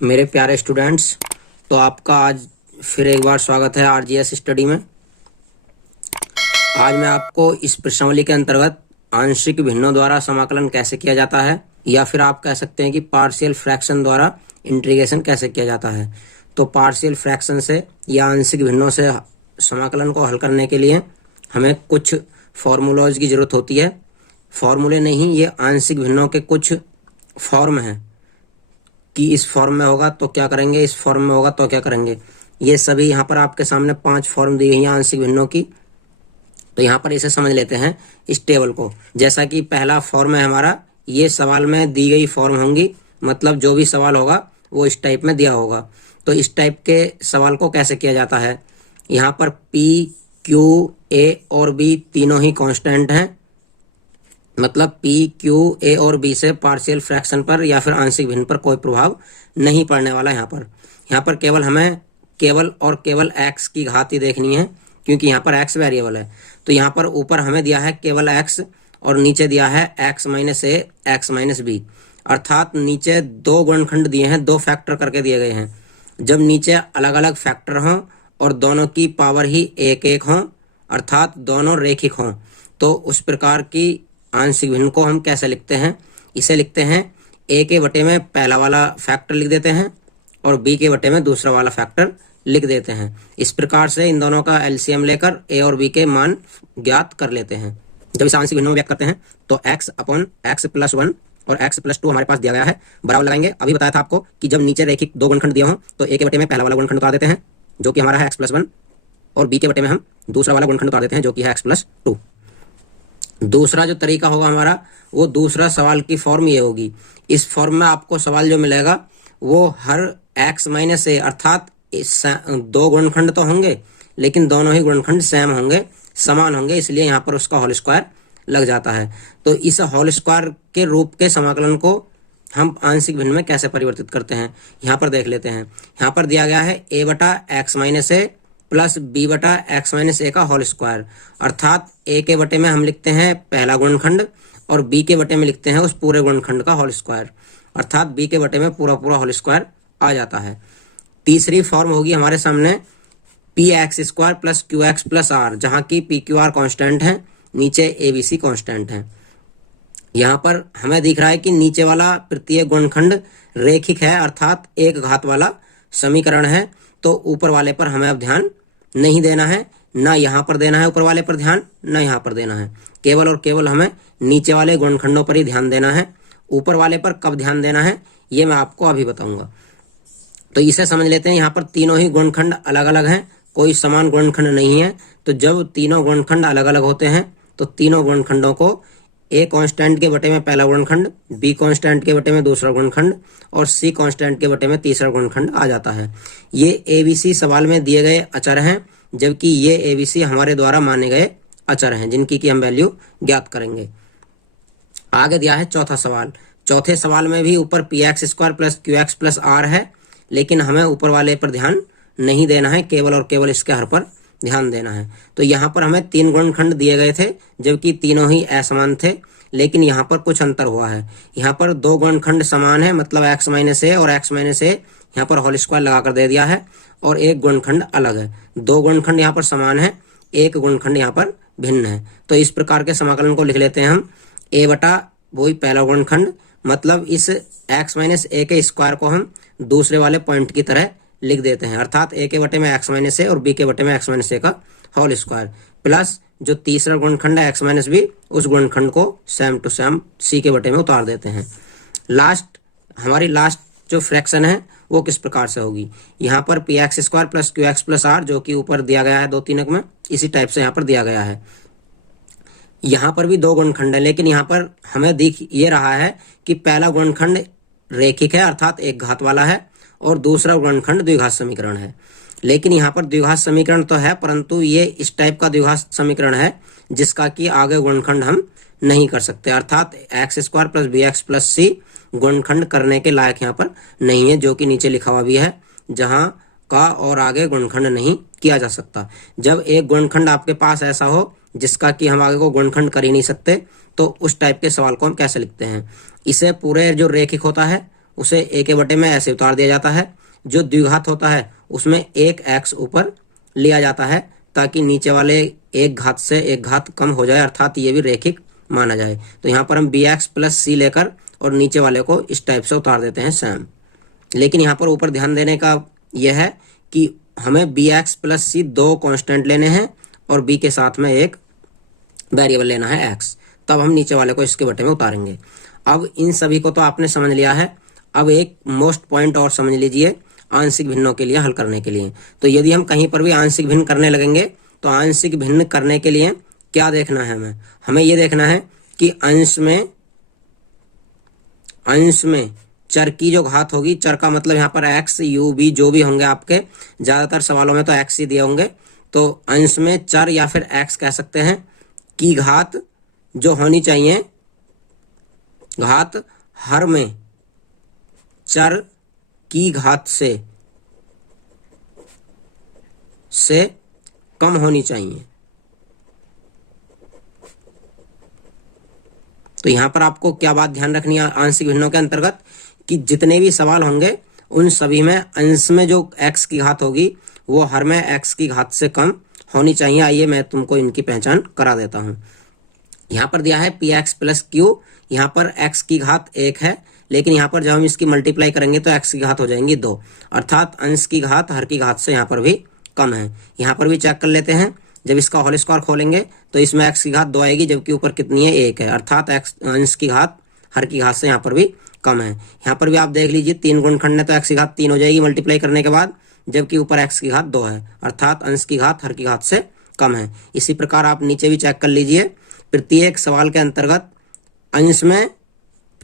मेरे प्यारे स्टूडेंट्स, तो आपका आज फिर एक बार स्वागत है आरजीएस स्टडी में। आज मैं आपको इस प्रश्नावली के अंतर्गत आंशिक भिन्नों द्वारा समाकलन कैसे किया जाता है, या फिर आप कह सकते हैं कि पार्शियल फ्रैक्शन द्वारा इंटीग्रेशन कैसे किया जाता है। तो पार्शियल फ्रैक्शन से या आंशिक भिन्नों से समाकलन को हल करने के लिए हमें कुछ फॉर्मूलाज की ज़रूरत होती है। फॉर्मूले नहीं, ये आंशिक भिन्नों के कुछ फॉर्म हैं कि इस फॉर्म में होगा तो क्या करेंगे, इस फॉर्म में होगा तो क्या करेंगे। ये सभी यहाँ पर आपके सामने 5 फॉर्म दी गई हैं आंशिक भिन्नों की। तो यहाँ पर इसे समझ लेते हैं इस टेबल को। जैसा कि पहला फॉर्म है हमारा, ये सवाल में दी गई फॉर्म होंगी, मतलब जो भी सवाल होगा वो इस टाइप में दिया होगा। तो इस टाइप के सवाल को कैसे किया जाता है, यहाँ पर P, Q, A और B तीनों ही कांस्टेंट हैं, मतलब P, Q, A और B से पार्शियल फ्रैक्शन पर या फिर आंशिक भिन्न पर कोई प्रभाव नहीं पड़ने वाला। यहाँ पर केवल हमें केवल x की घात ही देखनी है, क्योंकि यहाँ पर x वेरिएबल है। तो यहाँ पर ऊपर हमें दिया है केवल x और नीचे दिया है x minus a x minus b, अर्थात नीचे 2 गुणनखंड दिए हैं, 2 फैक्टर करके दिए गए हैं। जब नीचे अलग अलग फैक्टर हों और दोनों की पावर ही 1-1 हों, अर्थात दोनों रेखिक हों, तो उस प्रकार की आंशिक भिन्न को हम कैसे लिखते हैं। इसे लिखते हैं a के बटे में पहला वाला फैक्टर लिख देते हैं और b के बटे में दूसरा वाला फैक्टर लिख देते हैं। इस प्रकार से इन दोनों का एलसीएम लेकर a और b के मान ज्ञात कर लेते हैं। जब इस आंशिक भिन्न में व्यक्त करते हैं तो x अपॉन x प्लस 1 और x प्लस 2 हमारे पास दिया गया है, बराबर लगाएंगे। अभी बताया था आपको कि जब नीचे रेखिक 2 गुणनखंड दिए हों तो a के बटे में पहला वाला गुणनखंड उतार देते हैं जो कि हमारा है x प्लस 1, और b के बटे में हम दूसरा वाला गुणनखंड उतार देते हैं जो कि है x प्लस 2। दूसरा जो तरीका होगा हमारा, वो दूसरा सवाल की फॉर्म ये होगी। इस फॉर्म में आपको सवाल जो मिलेगा वो हर x माइनस a, अर्थात 2 गुणनखंड तो होंगे लेकिन दोनों ही गुणनखंड सेम होंगे, समान होंगे, इसलिए यहाँ पर उसका होल स्क्वायर लग जाता है। तो इस होल स्क्वायर के रूप के समाकलन को हम आंशिक भिन्न में कैसे परिवर्तित करते हैं, यहाँ पर देख लेते हैं। यहाँ पर दिया गया है a बटा x minus a plus b बटा x माइनस a का होल स्क्वायर, अर्थात a के बटे में हम लिखते हैं पहला गुणनखंड और b के बटे में लिखते हैं उस पूरे गुणनखंड का होल स्क्वायर, अर्थात b के बटे में पूरा होल स्क्वायर आ जाता है। तीसरी फॉर्म होगी हमारे सामने px square plus qx plus r, जहाँ की pqr कांस्टेंट है, नीचे abc कांस्टेंट है। यहाँ पर हमें दिख रहा है कि नीचे वाला प्रत्येक गुणनखंड रेखिक है, अर्थात एक घात वाला समीकरण है। तो ऊपर वाले पर हमें अब ध्यान नहीं देना है, ना यहाँ पर देना है ऊपर वाले पर ध्यान, ना यहाँ पर देना है, केवल और केवल हमें नीचे वाले गुणनखंडों पर ही ध्यान देना है। ऊपर वाले पर कब ध्यान देना है ये मैं आपको अभी बताऊंगा। तो इसे समझ लेते हैं। यहाँ पर तीनों ही गुणनखंड अलग अलग हैं, कोई समान गुणनखंड नहीं है। तो जब तीनों गुणनखंड अलग अलग होते हैं तो तीनों गुणनखंडों को a कांस्टेंट के बटे में पहला गुणनखंड, b कांस्टेंट के बटे में दूसरा गुणनखंड और c कांस्टेंट के बटे में तीसरा गुणनखंड आ जाता है। ये abc सवाल में दिए गए अचर हैं, जबकि ये abc हमारे द्वारा माने गए अचर हैं जिनकी कि हम वैल्यू ज्ञात करेंगे। आगे दिया है चौथा सवाल। चौथे सवाल में भी ऊपर px square plus qx plus r है, लेकिन हमें ऊपर वाले पर ध्यान नहीं देना है, केवल और केवल इसके हर पर ध्यान देना है। तो यहाँ पर हमें 3 गुणनखंड दिए गए थे, जबकि तीनों ही असमान थे, लेकिन यहाँ पर कुछ अंतर हुआ है। यहाँ पर 2 गुणनखंड समान है, मतलब x माइनस a और x माइनस a यहाँ पर होल स्क्वायर लगाकर दे दिया है, और एक गुणनखंड अलग है। 2 गुणनखंड यहाँ पर समान है, एक गुणनखंड यहाँ पर भिन्न है। तो इस प्रकार के समाकलन को लिख लेते हैं हम a बटा वही पहला गुणनखंड, मतलब इस x माइनस a के स्क्वायर को हम दूसरे वाले पॉइंट की तरह लिख देते हैं, अर्थात a के बटे में x माइनस a और b के बटे में x माइनस a का होल स्क्वायर, प्लस जो तीसरा गुणनखंड है x माइनस b, उस गुणनखंड को सेम टू सेम c के बटे में उतार देते हैं। हमारी लास्ट जो फ्रैक्शन है वो किस प्रकार से होगी, यहाँ पर px square plus qx plus r, जो कि ऊपर दिया गया है 2 3 में, इसी टाइप से यहाँ पर दिया गया है। यहाँ पर भी 2 गुणनखंड है, लेकिन यहाँ पर हमें दिख ये रहा है कि पहला गुणनखंड रेखिक है, अर्थात एक घात वाला है, और दूसरा गुणनखंड द्विघात समीकरण है। लेकिन यहाँ पर द्विघात समीकरण तो है, परंतु ये इस टाइप का द्विघात समीकरण है जिसका कि आगे गुणनखंड हम नहीं कर सकते, अर्थात X square plus B X plus C गुणनखंड करने के लायक यहाँ पर नहीं है, जो कि नीचे लिखा हुआ भी है, जहाँ का और आगे गुणनखंड नहीं किया जा सकता। जब एक गुणनखंड आपके पास ऐसा हो जिसका कि हम आगे को गुणनखंड कर ही नहीं सकते, तो उस टाइप के सवाल को हम कैसे लिखते हैं। इसे पूरे जो रेखिक होता है उसे a के बटे में ऐसे उतार दिया जाता है। जो द्विघात होता है उसमें एक x ऊपर लिया जाता है ताकि नीचे वाले एक घात से एक घात कम हो जाए, अर्थात ये भी रेखिक माना जाए। तो यहाँ पर हम bx प्लस c लेकर और नीचे वाले को इस टाइप से उतार देते हैं सेम। लेकिन यहाँ पर ऊपर ध्यान देने का यह है कि हमें bx प्लस c दो कांस्टेंट लेने हैं और b के साथ में एक वेरिएबल लेना है x, तब हम नीचे वाले को इसके बटे में उतारेंगे। अब इन सभी को तो आपने समझ लिया है। अब एक मोस्ट पॉइंट और समझ लीजिए आंशिक भिन्नों के लिए हल करने के लिए। तो यदि हम कहीं पर भी आंशिक भिन्न करने लगेंगे तो आंशिक भिन्न करने के लिए क्या देखना है हमें ये देखना है कि अंश में चर की जो घात होगी, चर का मतलब यहाँ पर x u v जो भी होंगे, आपके ज्यादातर सवालों में तो x ही दिए होंगे, तो अंश में चर या फिर x कह सकते हैं की घात जो होनी चाहिए, घात हर में चर की घात से कम होनी चाहिए। तो यहां पर आपको क्या बात ध्यान रखनी है आंशिक भिन्नों के अंतर्गत, कि जितने भी सवाल होंगे उन सभी में अंश में जो x की घात होगी वो हर में x की घात से कम होनी चाहिए। आइए मैं तुमको इनकी पहचान करा देता हूं। यहाँ पर दिया है px प्लस q, यहाँ पर x की घात 1 है, लेकिन यहाँ पर जब हम इसकी मल्टीप्लाई करेंगे तो x की घात हो जाएंगी 2, अर्थात अंश की घात हर की घात से यहाँ पर भी कम है। यहाँ पर भी चेक कर लेते हैं, जब इसका होल स्क्वायर खोलेंगे तो इसमें x की घात 2 आएगी, जबकि ऊपर कितनी है 1 है, अर्थात अंश की घात हर की घात से यहाँ पर भी कम है। यहाँ पर भी आप देख लीजिए 3 गुणनखंड है तो x की घात 3 हो जाएगी मल्टीप्लाई करने के बाद, जबकि ऊपर x की घात 2 है, अर्थात अंश की घात हर की घात से कम है। इसी प्रकार आप नीचे भी चेक कर लीजिए, प्रत्येक सवाल के अंतर्गत अंश में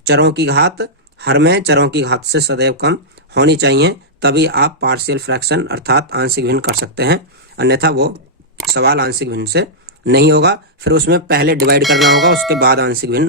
चरों की घात हर में चरों की घात से सदैव कम होनी चाहिए, तभी आप पार्शियल फ्रैक्शन अर्थात आंशिक भिन्न कर सकते हैं, अन्यथा वो सवाल आंशिक भिन्न से नहीं होगा। फिर उसमें पहले डिवाइड करना होगा, उसके बाद आंशिक भिन्न